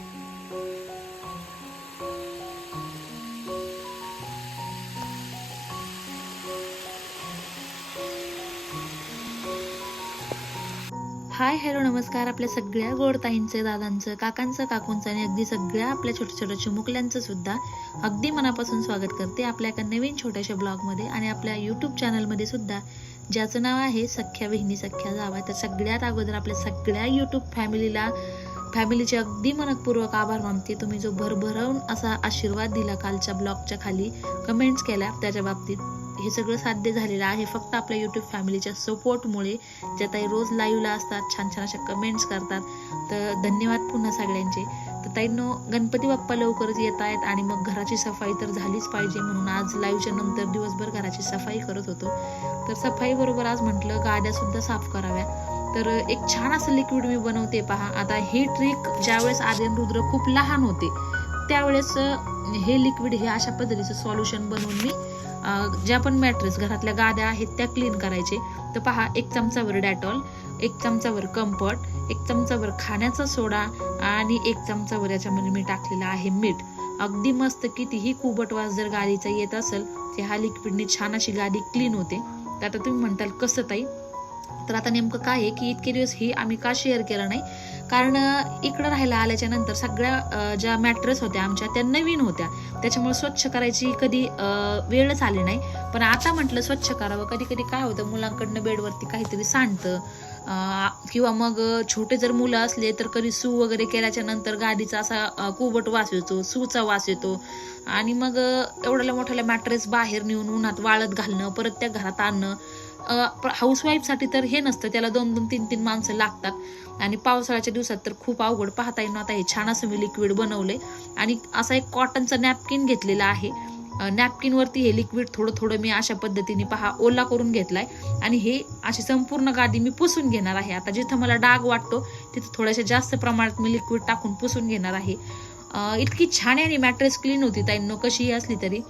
Hi hello नमस्कार. आपल्या सगळ्या गोडताईंचं दादांचं काकांचं काकूंचं आणि अगदी सगळ्या आपल्या छोट्या छोट्या चिमुकल्यांचं सुद्धा अगदी मनापासून स्वागत करते आपल्या एका नवीन छोट्याशा ब्लॉगमध्ये आणि आपल्या यूट्यूब चॅनलमध्ये सुद्धा ज्याचं नाव आहे सख्या बहिणी सख्या जावा. तर सगळ्यात अगोदर आपल्या सगळ्या यूट्यूब फॅमिलीला फॅमिलीचे अगदी मनपूर्वक आभार मानते. तुम्ही जो भरभरावून असा आशीर्वाद दिला कालच्या ब्लॉगच्या खाली कमेंट्स केल्या त्याच्या बाबतीत हे सगळं साध्य झालेलं आहे. फक्त आपल्या यूट्यूब फॅमिलीच्या सपोर्टमुळे ज्या ताई रोज लाईव्हला असतात छान छान अशा कमेंट्स करतात. तर धन्यवाद पुन्हा सगळ्यांचे. तर ताईंनो गणपती बाप्पा लवकरच येत आहेत आणि मग घराची सफाई तर झालीच पाहिजे म्हणून आज लाईव्हच्या नंतर दिवसभर घराची सफाई करत होतो. तर सफाईबरोबर आज म्हटलं गाड्यासुद्धा साफ कराव्या. तर एक छान असं लिक्विड मी बनवते पहा. आता ही ट्रिक ज्यावेळेस आर्यन रुद्र खूप लहान होते त्यावेळेस हे लिक्विड हे अशा पद्धतीचं सॉल्युशन बनवून मी ज्या पण मॅट्रेस घरातल्या गाद्या आहेत त्या क्लीन करायचे. तर पहा एक चमचावर डॅटॉल एक चमचावर कम्फर्ट एक चमचावर खाण्याचा सोडा आणि एक चमचावर याच्यामध्ये मी टाकलेलं आहे मीठ. अगदी मस्त कितीही कुबट वास जर गाडीचा येत असेल ते ह्या लिक्विडने छान अशी गाडी क्लीन होते. तर आता तुम्ही म्हणताल कसं ताई? तर आता नेमकं काय आहे की इतके दिवस ही आम्ही का शेअर केलं नाही? कारण इकडं राहायला आल्याच्यानंतर सगळ्या ज्या मॅट्रेस होत्या आमच्या त्या नवीन होत्या. त्याच्यामुळे स्वच्छ करायची कधी वेळच आली नाही. पण आता म्हटलं स्वच्छ करावं. कधी कधी काय होतं मुलांकडनं बेडवरती काहीतरी सांडतं. किंवा मग छोटे जर मुलं असले तर कधी सू वगैरे केल्याच्यानंतर गाडीचा असा कुबट वास येतो सूचा वास येतो. आणि मग एवढ्याला मोठ्याला मॅट्रेस बाहेर नेऊन उन्हात वाळत घालणं परत त्या घरात आणणं. हाऊसवाईफसाठी तर हे नसतं. त्याला दोन दोन तीन तीन माणसं लागतात. आणि पावसाळ्याच्या दिवसात तर खूप अवघड. पाहता येईल आता हे छान असं मी लिक्विड बनवले आणि असा एक कॉटनचा नॅपकिन घेतलेला आहे. नॅपकिनवरती हे लिक्विड थोडं थोडं मी अशा पद्धतीने पहा ओला करून घेतलाय. आणि हे अशी संपूर्ण गादी मी पुसून घेणार आहे. आता जिथं मला डाग वाटतो तिथं थोड्याशा जास्त प्रमाणात मी लिक्विड टाकून पुसून घेणार आहे. इतकी छान आणि मॅट्रेस क्लीन होती ताईंनो कशीही असली तरी.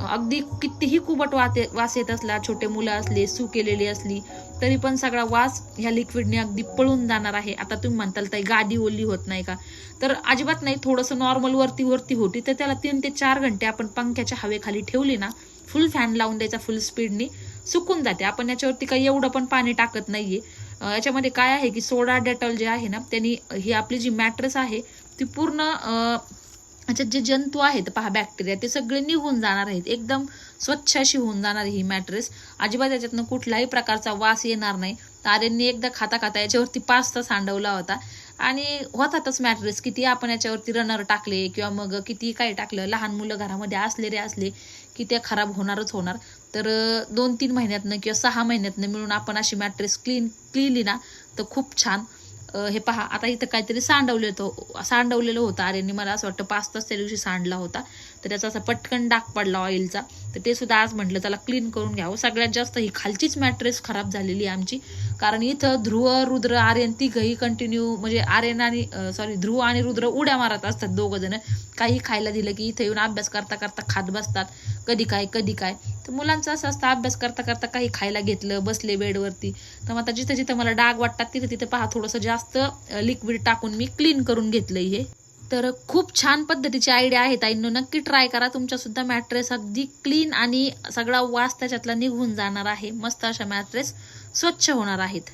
अगदी कितीही कुबट वाते वास येत असला छोटे मुलं असले सू केलेली असली तरी पण सगळा वास ह्या लिक्विडने अगदी पळून जाणार आहे. आता तुम्ही म्हणताल ताई गादी ओली होत नाही का? तर अजिबात नाही थोडंसं नॉर्मल वरती वरती होती तर त्याला तीन ते चार घंटे आपण पंख्याच्या हवेखाली ठेवली ना फुल फॅन लावून द्यायचा फुल स्पीडने सुकून जाते. आपण याच्यावरती काही एवढं पण पाणी टाकत नाहीये. याच्यामध्ये काय आहे की सोडा डेटॉल जे आहे ना त्यांनी ही आपली जी मॅट्रेस आहे ती पूर्ण याच्यात जे जंतू आहेत पहा बॅक्टेरिया ते सगळे निघून जाणार आहेत. एकदम स्वच्छ अशी होऊन जाणार ही मॅट्रेस अजिबात याच्यातनं कुठलाही प्रकारचा वास येणार नाही. तारेंनी एकदा खाता खाता याच्यावरती पाच तास सांडवला होता. आणि होतातच मॅट्रेस किती आपण याच्यावरती रनर टाकले किंवा मग किती काय टाकलं लहान मुलं घरामध्ये असले रे असले की ते खराब होणारच होणार. तर दोन तीन महिन्यातनं किंवा सहा महिन्यातनं मिळून आपण अशी मॅट्रेस क्लीन क्लिली ना तर खूप छान. हे पहा आता इथं काहीतरी सांडवलं तो सांडवलेलं होतं आर्यनने मला असं वाटतं पाच तास त्या दिवशी सांडला होता. तर त्याचा असा पटकन डाग पडला ऑइलचा तर ते सुद्धा आज म्हटलं त्याला क्लीन करून घ्यावं. सगळ्यात जास्त ही खालचीच मॅट्रेस खराब झालेली आहे आमची. कारण इथं ध्रुव रुद्र आर्यन तिघही कंटिन्यू म्हणजे आर्यन आणि सॉरी ध्रुव आणि रुद्र उड्या मारत असतात दोघं जण. काही खायला दिलं की इथं येऊन अभ्यास करता करता खात बसतात. कधी काय कधी काय. तर मुलांचं असं असतं अभ्यास करता करता काही खायला घेतलं बसले बेडवरती. तर मग आता जिथं जिथं मला डाग वाटतात तिथं तिथं पहा थोडंसं जास्त लिक्विड टाकून मी क्लीन करून घेतलं हे. तर खूप छान पद्धतीची आयडिया आहे ताईंनो. नक्की ट्राय करा. तुमच्यासुद्धा मॅट्रेस अगदी क्लीन आणि सगळा वास त्याच्यातला निघून जाणार आहे. मस्त अशा मॅट्रेस स्वच्छ होणार आहेत.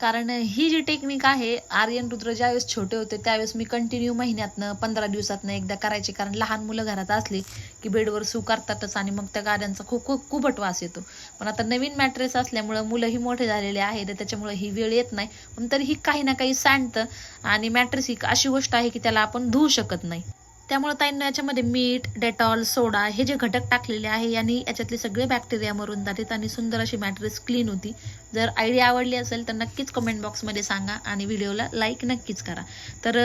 कारण ही जी टेक्निक आहे आर्यन रुद्र ज्यावेळेस छोटे होते त्यावेळेस मी कंटिन्यू महिन्यातनं पंधरा दिवसातनं एकदा करायचे. कारण लहान मुलं घरात असली की बेडवर सू करतातच आणि मग त्या गाड्यांचा खूप खूप खूपट वास येतो. पण आता नवीन मॅट्रेस असल्यामुळं मुलंही मोठे झालेले आहेत त्याच्यामुळं त्याच्यामुळे ही वेळ येत नाही. पण तरीही काही ना काही सांडतं आणि मॅट्रेस ही अशी गोष्ट आहे की त्याला आपण धुवू शकत नाही. त्यामुळे ताईंना याच्यामध्ये मीठ डेटॉल सोडा हे जे घटक टाकलेले आहे यांनी याच्यातले सगळे बॅक्टेरिया मरून जातात आणि सुंदर अशी मॅट्रेस क्लीन होती. जर आयडिया आवडली असेल तर नक्कीच कमेंट बॉक्समध्ये सांगा आणि व्हिडिओला लाईक नक्कीच करा. तर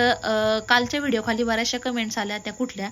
कालच्या व्हिडिओ खाली बऱ्याचशा कमेंट्स आल्या त्या कुठल्या?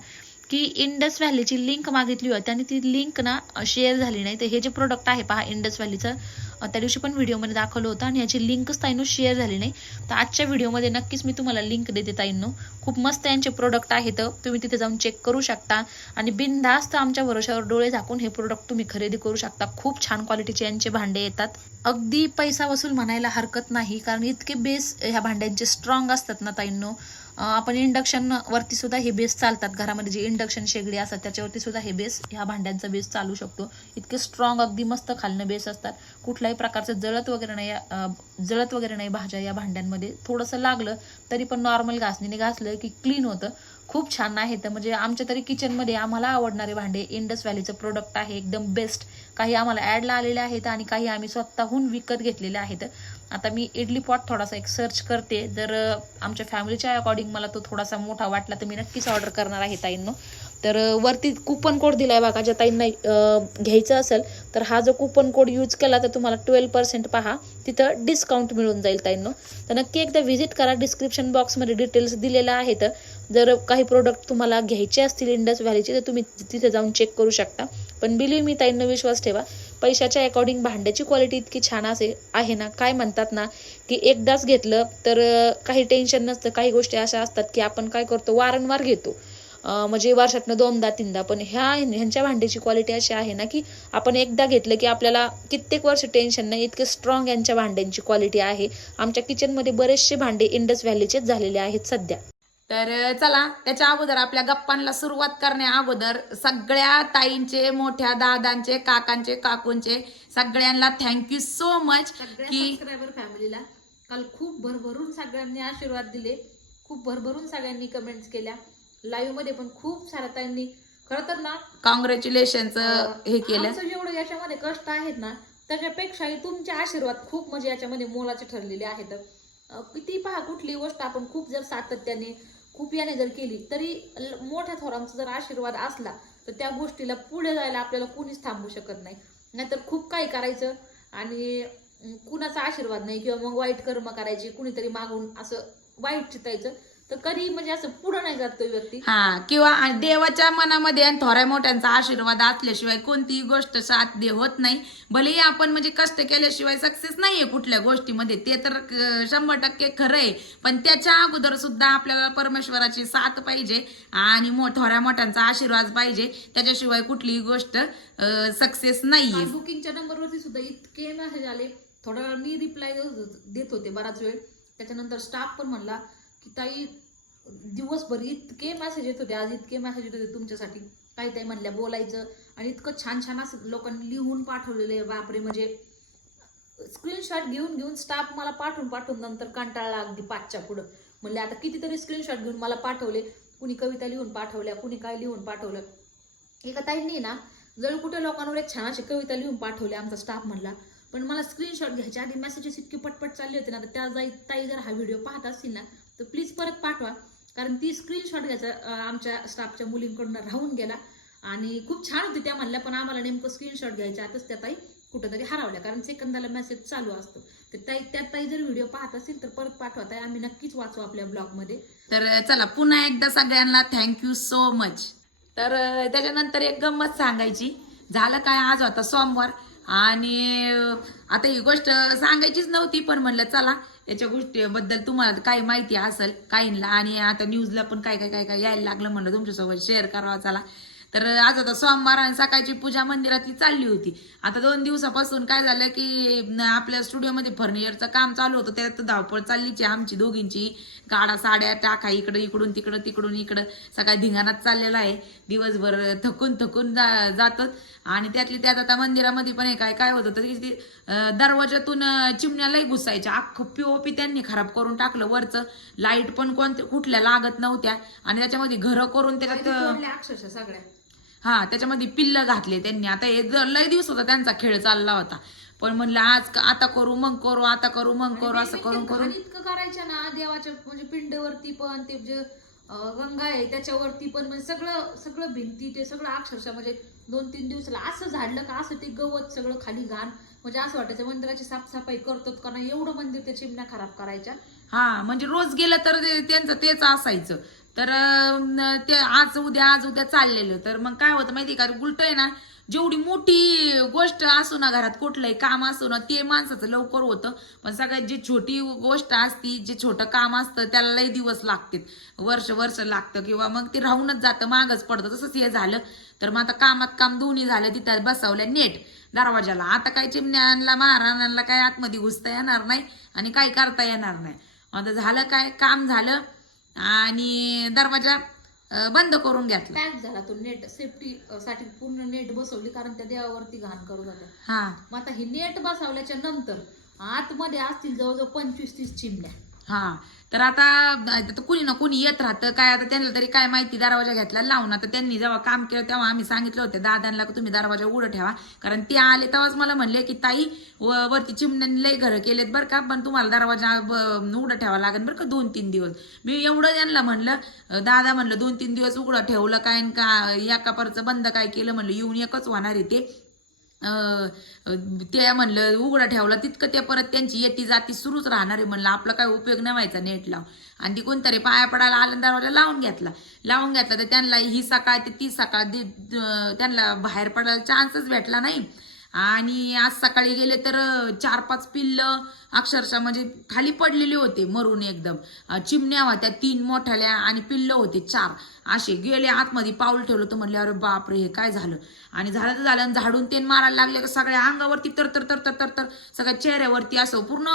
की इंडस व्हॅलीची लिंक मागितली होती आणि ती लिंक ना शेअर झाली नाही. तर हे जे प्रोडक्ट आहे पहा इंडस व्हॅलीचं त्या दिवशी पण व्हिडिओमध्ये दाखवलं होतं आणि याची लिंकच ताईंनो शेअर झाली नाही. तर आजच्या व्हिडिओमध्ये नक्कीच मी तुम्हाला लिंक देते ताईंनो. खूप मस्त यांचे प्रोडक्ट आहेत. तुम्ही तिथे जाऊन चेक करू शकता. आणि बिनधास्त आमच्या भरोशावर डोळे झाकून हे प्रोडक्ट तुम्ही खरेदी करू शकता. खूप छान क्वालिटीचे यांचे भांडे येतात. अगदी पैसा वसूल म्हणायला हरकत नाही. कारण इतके बेस ह्या भांड्यांचे स्ट्रॉंग असतात ना ताईंनो. आपण इंडक्शन वरती सुद्धा हे बेस चालतात. घरामध्ये जे इंडक्शन शेगडी असतात त्याच्यावरती सुद्धा हे बेस ह्या भांड्यांचा बेस चालू शकतो. इतके स्ट्रॉंग अगदी मस्त खालनं बेस असतात. कुठल्याही प्रकारचं जळत वगैरे नाही जळत वगैरे नाही भाज्या या भांड्यांमध्ये. थोडंसं लागलं तरी पण नॉर्मल घासणीने घासलं की क्लीन होतं. खूप छान आहे तर म्हणजे आमच्या तरी किचनमध्ये आम्हाला आवडणारे भांडे इंडस व्हॅलीचं प्रोडक्ट आहे एकदम बेस्ट काही आम्हाला ॲडला आलेले आहेत आणि काही आम्ही स्वतःहून विकत घेतलेले आहेत. आता मी इडली पॉट थोडासा एक सर्च करते. जर आमच्या फॅमिलीच्या अकॉर्डिंग मला तो थोडासा मोठा वाटला तर मी नक्कीच ऑर्डर करणार आहे ताईंनो. तर वरती कुपन कोड दिला आहे बघा ज्या ताईंना घ्यायचं असेल तर हा जो कुपन कोड यूज केला तर तुम्हाला ट्वेल्व पर्सेंट पहा तिथं डिस्काउंट मिळून जाईल ताईंनो. तर नक्की एकदा व्हिजिट करा डिस्क्रिप्शन बॉक्समध्ये डिटेल्स दिलेलं आहे तर. जर काही प्रोडक्ट तुम्हाला घ्यायचे असतील इंडस व्हॅलीचे तर तुम्ही तिथे जाऊन चेक करू शकता. पण बिलीव मी ताईंना विश्वास ठेवा पैशाच्या अकॉर्डिंग भांड्याची क्वालिटी इतकी छान असे आहे ना? काय म्हणतात ना की एकदाच घेतलं तर काही टेन्शन नसतं. काही गोष्टी अशा असतात की आपण काय करतो वारंवार घेतो. म्हणजे वर्षातनं दोनदा तीनदा. पण ह्या ह्यांच्या भांड्याची क्वालिटी अशी आहे ना की आपण एकदा घेतलं की आपल्याला कित्येक वर्ष टेन्शन नाही इतके स्ट्रॉंग यांच्या भांड्यांची क्वालिटी आहे. आमच्या किचनमध्ये बरेचसे भांडे इंडस व्हॅलीचेच झालेले आहेत सध्या. तर चला त्याच्या अगोदर आपल्या गप्पांना सुरुवात करण्या अगोदर सगळ्या ताईंचे मोठ्या दादांचे काकांचे काकूंचे सगळ्यांना थँक्यू सो मच की फॅमिलीला काल खूप भरभरून सगळ्यांनी आशीर्वाद दिले. खूप भरभरून सगळ्यांनी कमेंट्स केल्या. लाईव्हमध्ये पण खूप साऱ्या ताईंनी खरं तर ना कॉंग्रॅच्युलेशनचं हे केलं. जेवढं याच्यामध्ये कष्ट आहेत ना त्याच्यापेक्षाही तुमचे आशीर्वाद खूप म्हणजे याच्यामध्ये मोलाचे ठरलेले आहेत. किती पहा कुठली गोष्ट आपण खूप जर सातत्याने खूप याने जर केली तरी मोठ्या थोरांचा जर आशीर्वाद असला तर त्या गोष्टीला पुढे जायला आपल्याला कुणीच थांबू शकत नाही. नाहीतर खूप काही करायचं आणि कुणाचा आशीर्वाद नाही किंवा मग वाईट कर्म करायची कुणीतरी मागून असं वाईट चितायचं. तर कधी म्हणजे असं पुढं नाही जात तो व्यक्ती. हा किंवा देवाच्या मनामध्ये आणि थोड्या मोठ्यांचा आशीर्वाद असल्याशिवाय कोणतीही गोष्ट साध्य होत नाही. भलेही आपण म्हणजे कष्ट केल्याशिवाय सक्सेस नाहीये कुठल्या गोष्टीमध्ये ते तर अं, शंभर टक्के खरं आहे. पण त्याच्या अगोदर सुद्धा आपल्याला परमेश्वराची साथ पाहिजे आणि मो थोड्या मोठ्यांचा आशीर्वाद पाहिजे. त्याच्याशिवाय कुठलीही गोष्ट सक्सेस नाहीये. बुकिंगच्या नंबरवरती सुद्धा इतके मेसेज आले. थोडा वेळ मी रिप्लाय देत होते बराच वेळ. त्याच्यानंतर स्टाफ पण म्हणला की ताई दिवसभर इतके मेसेज येत होते आज इतके मेसेज येत होते तुमच्यासाठी. काही ताई म्हणल्या बोलायचं आणि इतकं छान छान असं लोकांनी लिहून पाठवलेलं आहे बापरे म्हणजे स्क्रीनशॉट घेऊन घेऊन स्टाफ मला पाठवून पाठवून नंतर कंटाळला अगदी पाचच्या पुढं. म्हणले आता कितीतरी स्क्रीनशॉट घेऊन मला पाठवले कुणी कविता लिहून पाठवल्या कुणी काय लिहून पाठवलं. एका ताईंनी ना जर कुठे लोकांवर एक छान अशी कविता लिहून पाठवल्या आमचा स्टाफ म्हणला पण मला स्क्रीनशॉट घ्यायच्या आधी मेसेजेस इतके पटपट चालले होते ना तर त्या जाई ताई जर हा व्हिडिओ पाहत असतील ना तर प्लीज परत पाठवा. कारण ती स्क्रीनशॉट घ्यायचा आमच्या स्टाफच्या मुलींकडून राहून गेला. आणि खूप छान होती त्या म्हणल्या पण आम्हाला नेमकं स्क्रीनशॉट घ्यायच्या आताच त्या ताई कुठंतरी हरवल्या. कारण सेकंदाला मेसेज चालू असतो. तर ताई त्या ताई जर व्हिडिओ पाहत असतील तर परत पाठवा ताई. आम्ही नक्कीच वाचू आपल्या ब्लॉगमध्ये तर चला पुन्हा एकदा सगळ्यांना थँक्यू सो मच तर त्याच्यानंतर एक गंमत सांगायची. झालं काय आज होता सोमवार. आणि आता ही गोष्ट सांगायचीच नव्हती पण म्हणलं चला याच्या गोष्टीबद्दल तुम्हाला काय माहिती असेल काहींना. आणि आता न्यूजला पण काय काय काय काय यायला लागलं म्हणलं तुमच्यासोबत. शेअर करावा चला. तर आज आता सोमवार आणि सकाळची पूजा मंदिरातली चालली होती. आता दोन दिवसापासून काय झालं की आपल्या स्टुडिओमध्ये फर्निचरचं काम चालू होतं. त्यात धावपळ चाललीची आमची दोघींची. गाडा साड्या टाका इकडं इकडून तिकडं तिकडून इकडं. सकाळी धिंगाणात चाललेला आहे. दिवसभर थकून थकून जा जातात. आणि त्यातली त्यात आता मंदिरामध्ये पण काय काय होतं तर की दरवाजातून अं, घुसायच्या. अख्खं पीओपी त्यांनी खराब करून टाकलं वरचं. लाइट पण कोणत्या कुठल्या लागत नव्हत्या. आणि त्याच्यामध्ये घरं करून त्याच्यात अक्षरशः सगळ्या. हा त्याच्यामध्ये पिल्ल घातले त्यांनी. आता हे लय दिवस होता त्यांचा खेळ चालला होता. पण म्हणलं आज का- आता करू मग करू आता करू मग करू असं करून ते करून. इतकं करायच्या ना देवाच्या म्हणजे पिंडवरती पण ते जे गंगा आहे त्याच्यावरती पण म्हणजे सगळं सगळं भिंती ते सगळं अक्षरशः म्हणजे दोन तीन दिवसाला असं झाडलं का असं ते गवत सगळं खाली घाण. म्हणजे असं वाटायचं मंदिराची साफसफाई करतात का नाही एवढं मंदिर त्या चिमण्या खराब करायच्या. हा म्हणजे रोज गेलं तर ते- त्यांचं तेच असायचं. तर ते आज उद्या आज उद्या चाललेलं. तर मग काय होतं माहिती का? उलट आहे ना जेवढी मोठी गोष्ट असो ना घरात कुठलंही काम असो ना ते माणसाचं लवकर होतं. पण सगळ्यात जी छोटी गोष्ट असती जे छोटं काम असतं त्याला लई दिवस लागतात. वर्ष वर्ष लागतं किंवा मग ते राहूनच जातं मागच पडतं. तसंच हे झालं. तर मग आता कामात काम दोन्ही झालं तिथं बसवल्या नेट दरवाजाला. आता काय चिमण्यांना महाराणांना काय आतमध्ये घुसता येणार नाही आणि काही करता येणार नाही. आता झालं काय? काम झालं. आणि दरवाजा अं, बंद करून घेतला पॅक झाला तो नेट सेफ्टी साठी पूर्ण नेट बसवली कारण त्या देवावरती घाण करत होत्या हा. मग आता ही नेट बसवल्याच्या नंतर आतमध्ये असतील जवळजवळ पंचवीस तीस चिमण्या. हा. तर आता आता कुणी ना कुणी येत राहतं. काय आता त्यांना तरी काय माहिती दरवाजा घेतला लावून. आता त्यांनी जेव्हा काम केलं तेव्हा आम्ही सांगितलं होतं दादांना तुम्ही दरवाजा उघडं ठेवा? कारण ते आले तेव्हाच मला म्हणले की ताई व- वरती चिमण्यांनी लय घरं केलेत बरं का पण तुम्हाला दरवाजा ब- उघडं ठेवा लागेल बरं का दोन तीन दिवस. मी एवढं त्यांना म्हणलं दादा म्हणलं दोन तीन दिवस उघडं ठेवलं काय का एका परचं बंद काय केलं? म्हणलं येऊन एकच होणार आहे ते. ते म्हणलं उघडं ठेवला तितकं ते परत त्यांची येती जाती सुरूच राहणार आहे म्हणलं. आपला काय उपयोग नाही व्हायचा नेट लाव आणि ती कोणतरी पाया पडायला आलं लावून घेतला. लावून घेतला तर त्यांना ही सकाळ ते ती सकाळ दि- त्यांना बाहेर पडायला चान्सच भेटला नाही. आणि आज सकाळी गेले तर चार पाच पिल्ल अक्षरशः म्हणजे खाली पडलेले होते मरून एकदम. चिमण्या होत्या तीन मोठ्याल्या आणि पिल्ल होते चार. असे गेले आतमध्ये पाऊल ठेवलं तर म्हणले अरे बापरे हे काय झालं? आणि झालं तर झालं झाडून ते मारायला लागले का सगळ्या अंगावरती तर तर तर तर तर तर सगळ्या चेहऱ्यावरती असं पूर्ण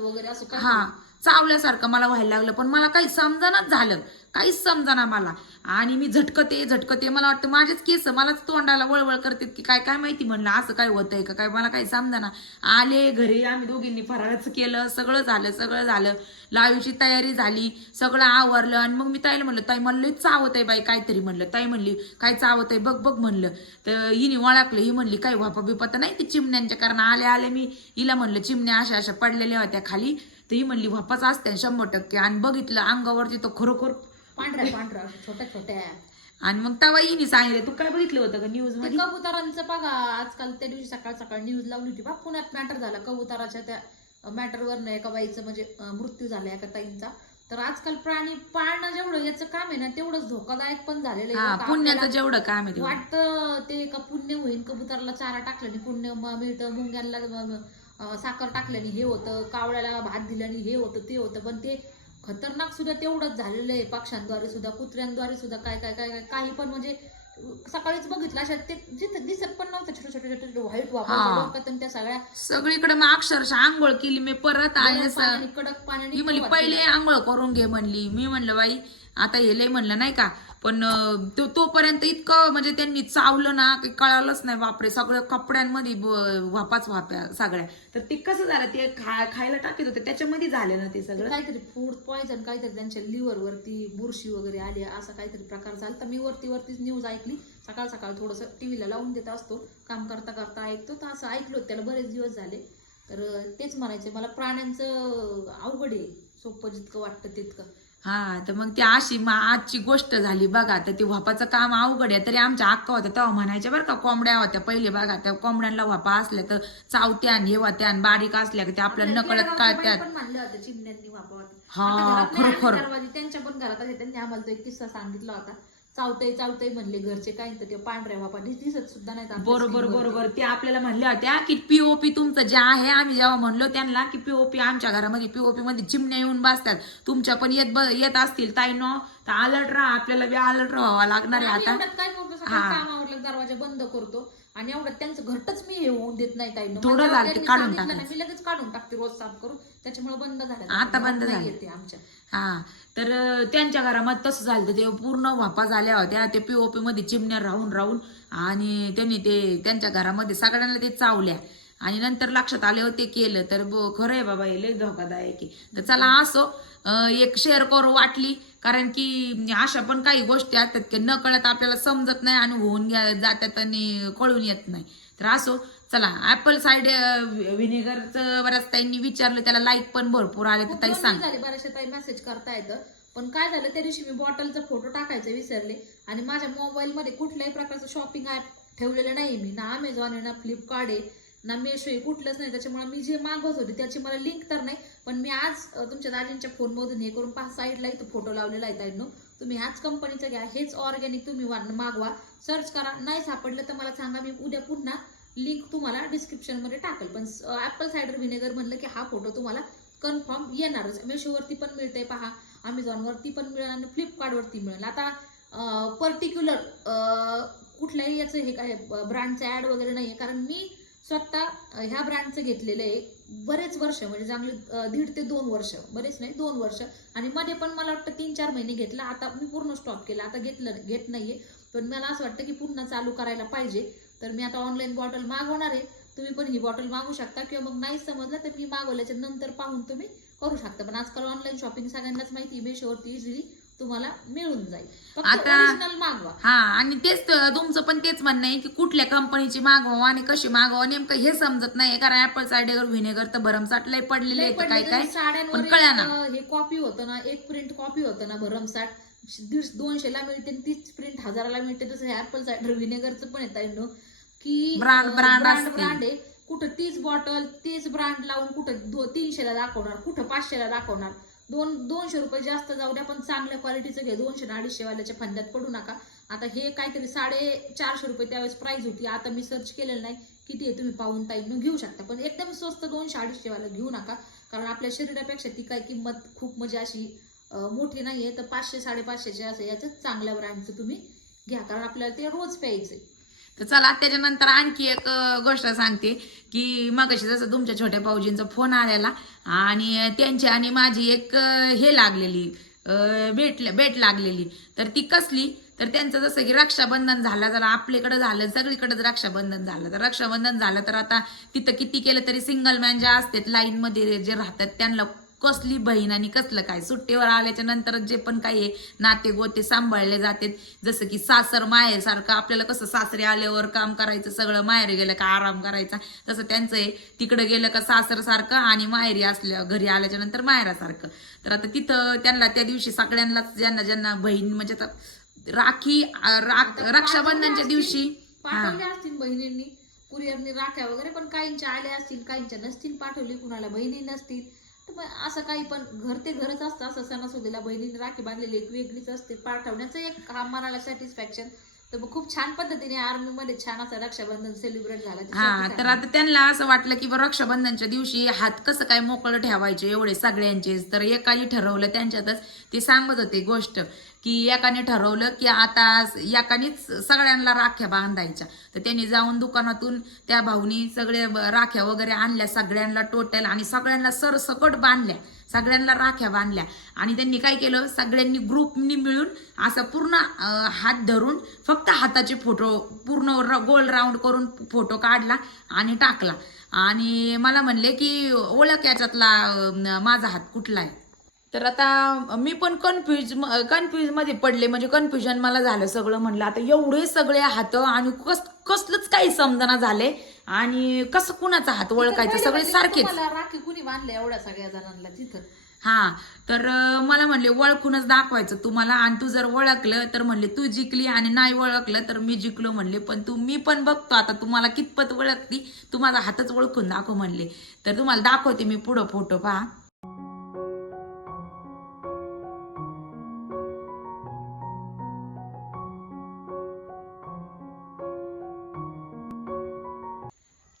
वगैरे असं हा चावल्यासारखं मला व्हायला लागलं. पण मला काही समजानाच झालं काहीच समजाना मला. आणि मी झटकते झटकते. मला वाटतं माझेच केस मलाच तोंडाला वळवळ करतात की काय काय माहिती म्हणलं असं काय होतंय का काय मला काही समजाना. आले घरी आम्ही दोघींनी फराळाचं केलं सगळं झालं सगळं झालं. लाईव्हची तयारी झाली सगळं आवरलं आणि मग मी ताईला म्हणलं ताई म्हणलं चावत आहे बाई काहीतरी म्हणलं. ताई म्हणली काय चावत आहे बघ बघ म्हणलं. तर हिने ओळखलं ही म्हणली काही वापा बिपाता नाही ते चिमण्यांच्या कारण आले आले मी. हिला म्हणलं चिमण्या अशा अशा पडलेल्या होत्या खाली. तर ही म्हणली वापाच असते शंभर टक्के. आणि बघितलं अंगावरती तो खरोखर पांढऱ्या पांढऱ्या छोट्या छोट्या. आणि मग तेव्हा हिने सांगितलं तू काय बघितलं होतं का न्यूज ते मध्ये? कबुतरांचं बघा आजकाल त्या दिवशी सकाळ सकाळ न्यूज लावली होती. बा पुण्यात मॅटर झाला. कबुतराच्या त्या मॅटरवर एका बाईचं म्हणजे अं, मृत्यू झाला एका ताईंचा. तर आजकाल प्राणी पाळणं जेवढं याचं काम आहे ना तेवढंच धोकादायक पण झालेलं आहे. हा पुण्याचं जेवढं काम आहे तेवढं. वाटतं ते का पुण्य होईल कबुतराला चारा टाकल्याने पुण्य म- मिळतं मुंग्यांना म- अं, साखर टाकल्याने हे होतं कावळ्याला भात दिल्याने हे होतं ते होतं. पण ते खतरनाक सुद्धा तेवढंच झालेलं आहे. पक्ष्यांद्वारे सुद्धा कुत्र्यांद्वारे सुद्धा काय काय काय काय काही पण म्हणजे सकाळीच बघितलं अशा ते जिथं दिसत पण नव्हतं छोटे छोटे छोटे छोटे व्हाईट. वापर त्या सगळ्या सगळीकडे मग अक्षरशः आंघोळ केली. मी परत पाण्याने, कडक पाण्याने म्हणली पहिले आंघोळ करून घे म्हणली. मी म्हणलं बाई आता हे लय म्हणलं नाही का पण तो तोपर्यंत इतकं म्हणजे त्यांनी चावलं ना की कळालंच नाही बापरे सगळं कपड्यांमध्ये वापाच वाप्या सगळ्या. तर ते कसं झालं ते खा खायला टाकत होते त्याच्यामध्ये झालं ना ते सगळं? काहीतरी फूड पॉयझन काहीतरी त्यांच्या लिव्हर वरती बुरशी वगैरे आली असा काहीतरी प्रकार झाला तर मी वरती वरतीच न्यूज ऐकली. सकाळ सकाळ थोडंसं टीव्हीला लावून देत असतो. काम करता करता ऐकतो. तर असं ऐकलो त्याला बरेच दिवस झाले. तर तेच म्हणायचे मला प्राण्यांचं अवघड आहे. सोपं जितकं वाटतं तितकं. हा तर मग ती अशी मा- आजची गोष्ट झाली बघा. तर ते वापाचं काम अवघड आहे. तरी आमच्या अक्का होत्या तेव्हा म्हणायच्या बरं का कोंबड्या होत्या पहिले बघा. त्या कोंबड्यांना वापा असल्या तर चावत्यान हे होत्यान बारीक असल्या की ते आपल्याला नकळत आपल्या कळत्यात. म्हणलं होतं चिमण्यांनी वापरत हा, खरोखर. त्यांच्या पण घरात आहे त्यांनी आम्हाला तो एक किस्सा सांगितला होता. चावतय चावतय म्हणले घरचे काय तर ते पांढऱ्या बापा दिसत सुद्धा नाही बरोबर बरोबर. ते आपल्याला म्हणल्या होत्या की पीओपी तुमचं जे आहे आम्ही जेव्हा म्हणलो त्यांना की पीओपी आमच्या घरामध्ये पीओपी मध्ये चिमण्या येऊन बसतात. तुमच्या पण येत येत असतील ताई नो. तर अलर्ट राहा आपल्याला बी अलर्ट राहावं लागणार आहे आता. काय करतो दरवाजा बंद करतो. आणि एवढ्यात त्यांचं घरटच मी हे होऊन देत नाही काही. थोडं झालं ते काढून टाकायचं. मी लगेच काढून टाकते रोज साफ करून. त्याच्यामुळे बंद झालं. आता बंद नाही झालं. येते आमच्या. हा तर अं, त्यांच्या घरामध्ये तसं झालं ते पूर्ण वापा झाल्या होत्या. ते पीओपी मध्ये चिमण्या राहून राहून आणि त्यांनी ते त्यांच्या घरामध्ये सगळ्यांना ते चावल्या. आणि नंतर लक्षात आले होते केलं. तर ब- खरं आहे बाबा हे लय धोकादायक आहे. तर चला असो एक शेअर करू वाटली. कारण की अशा पण काही गोष्टी असतात की न कळत आपल्याला समजत नाही आणि होऊन घ्या जातात आणि कळून येत नाही. तर असो चला ऍपल साईड व्हिनेगरचं बऱ्याच ताईंनी विचारलं त्याला लाईक पण भरपूर आले. तर ताई सांग. झाली बऱ्याचशा ताई मेसेज करता येतं. पण काय झालं त्या दिवशी मी बॉटलचा फोटो टाकायचा विसरले. आणि माझ्या मोबाईल मध्ये कुठल्याही प्रकारचं शॉपिंग ऍप ठेवलेलं नाही मी. ना अमेझॉन आहे ना फ्लिपकार्ट आहे. ना मेशो आहे कुठलंच नाही. त्याच्यामुळे मी जे मागवत होते त्याची मला लिंक तर नाही. पण मी आज तुमच्या दाजींच्या फोनमधून हे करून पाच साईडला इथं फोटो लावलेला आहे दाईनो तुम्ही ह्याच कंपनीचं घ्या. हेच ऑर्गॅनिक तुम्ही मागवा. सर्च करा. नाही सापडलं तर मला सांगा. मी उद्या पुन्हा लिंक तुम्हाला डिस्क्रिप्शनमध्ये टाकेल. पण ॲपल सायडर व्हिनेगर म्हणलं की हा फोटो तुम्हाला कन्फर्म येणारच. मेशोवरती पण मिळतंय पहा. अमेझॉनवरती पण मिळेल आणि फ्लिपकार्टवरती मिळेल. आता पर्टिक्युलर कुठल्याही याचं हे काय ब्रँडचं ॲड वगैरे नाही आहे कारण मी स्वतः ह्या ब्रँडचं घेतलेलं आहे बरेच वर्ष म्हणजे चांगले दीड ते दोन वर्ष बरेच नाही दोन वर्ष. आणि मध्ये पण मला वाटतं तीन चार महिने घेतला. आता मी पूर्ण स्टॉप केला. आता घेतलं घेत नाहीये. पण मला असं वाटतं की पुन्हा चालू करायला पाहिजे. तर मी आता ऑनलाईन बॉटल मागवणार आहे. तुम्ही पण ही बॉटल मागू शकता. किंवा मग नाही समजलं तर मी मागवल्याच्या नंतर पाहून तुम्ही करू शकता. पण आजकाल ऑनलाईन शॉपिंग सगळ्यांनाच माहिती मेशोवरती इझिली तुम्हाला मिळून जाईल. आता- ओरिजिनल मागवा. हा आणि तेच तुमचं पण तेच म्हणणं आहे की कुठल्या कंपनीची मागवा आणि कशी मागवा नेमकं हे समजत नाही कारण ऍपल सायडेगर व्हिनेगर तर भरमसाठ लय पडलेले पडले काय काय? पण एक, कळ्या ना. हे कॉपी होतं ना एक प्रिंट कॉपी होतं ना भरमसाठ. दीड दोनशेला मिळते तीच प्रिंट हजाराला मिळते. तसं ऍपल सायडर व्हिनेगरचं पण येत आहे की ब्रँड. ब्रँड आहे. कुठं तीच बॉटल तीच ब्रँड लावून कुठं तीनशेला दाखवणार कुठं पाचशेला दाखवणार. दोन दोनशे रुपये जास्त जाऊ द्या पण चांगल्या क्वालिटीचं घ्या दोनशे आणि अडीचशे वाल्याच्या फंद्यात पडू नका. आता हे काहीतरी साडे चारशे रुपये त्यावेळेस प्राईज होती. आता मी सर्च केलेलं नाही. किती आहे तुम्ही पाहून ताईनं घेऊ शकता. पण एकदम स्वस्त दोनशे अडीचशे वाला घेऊ नका. कारण आपल्या शरीरापेक्षा ती काय किंमत खूप म्हणजे अशी मोठी मोठी नाहीये. तर पाचशे साडेपाचशेचे असं याचं चांगल्या ब्रँडचं तुम्ही घ्या. कारण आपल्याला ते रोज प्यायचंय. तर चला त्याच्यानंतर आणखी एक गोष्ट सांगते की मगाशी जसं तुमच्या छोट्या भाऊजींचा फोन आलेला आणि त्यांची आणि माझी एक हे लागलेली अं, भेट भेट लागलेली. तर ती कसली? तर त्यांचं जसं की रक्षाबंधन झालं जर आपल्याकडं झालं सगळीकडं रक्षाबंधन झालं. तर रक्षाबंधन झालं तर आता तिथं किती केलं तरी सिंगल मॅन ज्या असतात लाईनमध्ये जे राहतात त्यांना कसली बहीण आणि कसलं काय? सुट्टीवर आल्याच्यानंतर जे पण काही आहे नाते गोते सांभाळले जातात. जसं की सासर माहेर सारखं आपल्याला कसं सासरे आल्यावर काम करायचं सगळं माहेर गेलं का आराम करायचा? तसं त्यांचं आहे तिकडे गेलं का सासर सारखं आणि माहेरी असल्या घरी आल्याच्यानंतर माहेरासारखं. तर आता तिथं त्यांना त्या दिवशी सगळ्यांनाच ज्यांना ज्यांना बहीण म्हणजे आता राखी राख रक्षाबंधनच्या दिवशी. पाठवल्या असतील बहिणींनी. कुरिअरनी राख्या वगैरे पण काहींच्या आल्या असतील काहींच्या नसतील पाठवली कुणाला बहिणी नसतील. मग असं काही पण घर ते घरच असतं असं सणासुदीला बहिणीने राखी बांधलेली एक वेगळीच असते. पाठवण्याचं एक हा मनाला सॅटिस्फॅक्शन तर मग खूप छान पद्धतीने आर्मी मध्ये छान असं रक्षाबंधन सेलिब्रेट झाला हा तर आता त्यांना असं वाटलं की रक्षाबंधनच्या दिवशी हात कसं काय मोकळं ठेवायचे एवढे सगळ्यांचे. तर एकाने ठरवलं त्यांच्यातच ते सांगत होते गोष्ट की एकाने ठरवलं की आता एकानेच सगळ्यांना राख्या बांधायच्या. तर त्यांनी जाऊन दुकानातून त्या भाऊनी सगळे ब- राख्या वगैरे आणल्या सगळ्यांना टोटल आणि सगळ्यांना सरसकट बांधल्या. सगळ्यांना राख्या बांधल्या. आणि त्यांनी काय केलं? सगळ्यांनी ग्रुपनी मिळून असा पूर्ण हात धरून फक्त हाताचे फोटो पूर्ण र- गोल राऊंड करून फोटो काढला आणि टाकला. आणि मला म्हणले की ओळख याच्यातला माझा हात कुठला आहे? तर आता मी पण कन्फ्युज कन्फ्युजमध्ये पडले. म्हणजे कन्फ्युजन मला झालं सगळं म्हणलं. आता एवढे सगळे हात आणि कस कसलंच काही समजना झाले. आणि कसं कुणाचा हात ओळखायचा सगळे म्हणजे सारखेच. राखी कुणी बांधले एवढ्या सगळ्या जणांना तिथं? हा तर मला म्हणले ओळखूनच दाखवायचं तुम्हाला आणि तू जर ओळखलं तर म्हणले तू जिंकली आणि नाही ओळखलं तर मी जिंकलो म्हणले पण तू मी पण बघतो आता तुम्हाला कितपत ओळखती तू माझा हातच ओळखून दाखव म्हणले. तर तुम्हाला दाखवते मी पुढं फोटो पहा.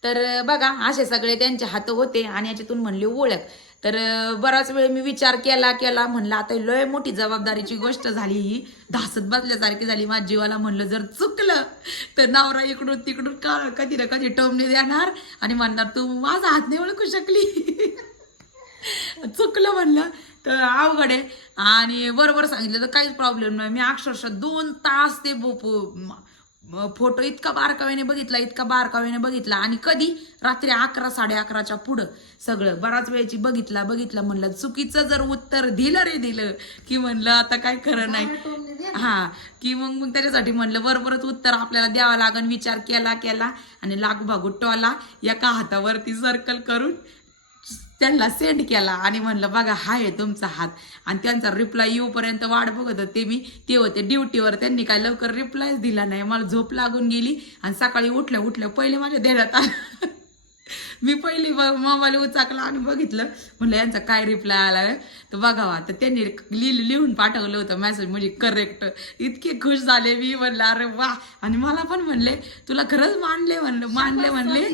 तर बघा असे सगळे त्यांचे हात होते आणि याच्यातून म्हणले ओळख. तर बराच वेळ मी विचार केला केला म्हणलं आता लय मोठी जबाबदारीची गोष्ट झाली ही. धासत बसल्यासारखी झाली माझ्या जीवाला म्हणलं जर चुकलं तर नवरा इकडून तिकडून का कधी ना कधी टोमने देणार आणि म्हणणार तू माझा हात नाही ओळखू शकली. चुकलं म्हणलं तर अवघड आहे. आणि बरोबर सांगितलं तर काहीच प्रॉब्लेम नाही. मी अक्षरशः दोन तास ते बो- फोटो इतका बारकाव्याने बघितला इतका बारकाव्याने बघितला आणि कधी? रात्री अकरा साडे अकराच्या पुढं सगळं. बराच वेळची बघितला बघितला म्हणलं चुकीचं जर उत्तर दिलं रे दिलं की म्हणलं आता काय खरं नाही. हा की मग मग त्याच्यासाठी म्हणलं बरोबरच उत्तर आपल्याला द्यावं लागन विचार केला केला आणि लागू टोला एका हातावरती सर्कल करून त्यांना सेंड केला आणि म्हणलं बघा हाय आहे तुमचा हात. आणि त्यांचा रिप्लाय येऊपर्यंत वाट बघत होते मी. ते होते ड्युटीवर त्यांनी काय लवकर रिप्लायच दिला नाही. मला झोप लागून गेली आणि सकाळी उठल्या उठल्या पहिले माझ्या देण्यात आलं. मी पहिली मोबाईल उचाकला आणि बघितलं. म्हणलं यांचा काय रिप्लाय आलाय? तर बघावा तर त्यांनी लिह लिहून पाठवलं होतं मेसेज म्हणजे करेक्ट इतके खुश झाले मी म्हणलं अरे वा. आणि मला पण म्हणले तुला खरंच मानले म्हणलं मानले म्हणले.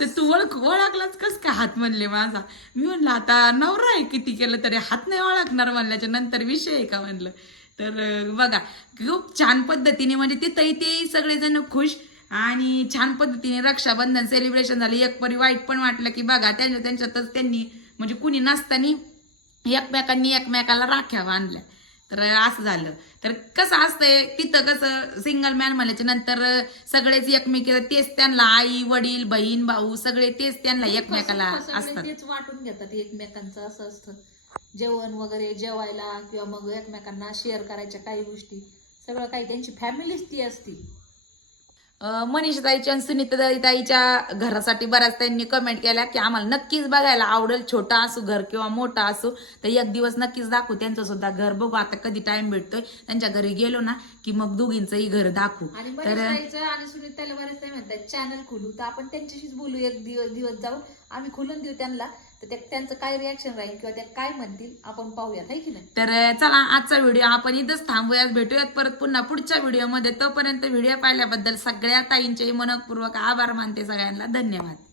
तर तू ओळख ओळखलाच कस काय हात म्हणले माझा? मी म्हणलं आता नवरा आहे किती केलं तरी हात नाही ओळखणार म्हणल्याच्या नंतर विषय आहे का म्हणलं. तर बघा खूप छान पद्धतीने म्हणजे तिथंही ते सगळेजण खुश. आणि छान पद्धतीने रक्षाबंधन सेलिब्रेशन झालं. एक परी वाईट पण वाटलं की बघा त्यांच्या त्यांच्यातच त्यांनी म्हणजे कुणी नसताना एकमेकांनी एकमेकाला राख्या बांधल्या. तर असं झालं. तर कसं असतंय तिथं कसं सिंगल मॅन म्हणल्याच्या नंतर सगळेच एकमेकीला तेच त्यांना आई वडील बहीण भाऊ सगळे तेच त्यांना एकमेकाला असतात. तेच वाटून घेतात एकमेकांचं असं असतं. जेवण वगैरे जेवायला किंवा मग एकमेकांना शेअर करायच्या काही गोष्टी. सगळं काही त्यांची फॅमिलीच ती असती. मनीषा ताईच्या आणि सुनीता ताईच्या घरासाठी बऱ्याच त्यांनी कमेंट केल्या की आम्हाला नक्कीच बघायला आवडेल छोटा असो घर किंवा मोठा असो तर एक दिवस नक्कीच दाखवू. त्यांचं सुद्धा घर बघू. आता कधी टाइम भेटतोय त्यांच्या घरी गेलो ना की मग दोघींचंही घर दाखवू. आणि तर आणि सुनीताला बरेच नाही म्हणतात चॅनल खोलू तर आपण त्यांच्याशीच बोलू एक दिवस दिवस जाऊन आम्ही खोलून देऊ त्यांना. तर त्या- त्यांचं काय रिॲक्शन राहील किंवा त्या काय म्हणतील आपण पाहूयात है की नाही? तर चला आजचा व्हिडिओ आपण इथंच थांबूयात भेटूयात परत पुन्हा पुढच्या व्हिडिओमध्ये तोपर्यंत व्हिडिओ पाहिल्याबद्दल सगळ्या ताईंचे मनपूर्वक आभार मानते सगळ्यांना. धन्यवाद.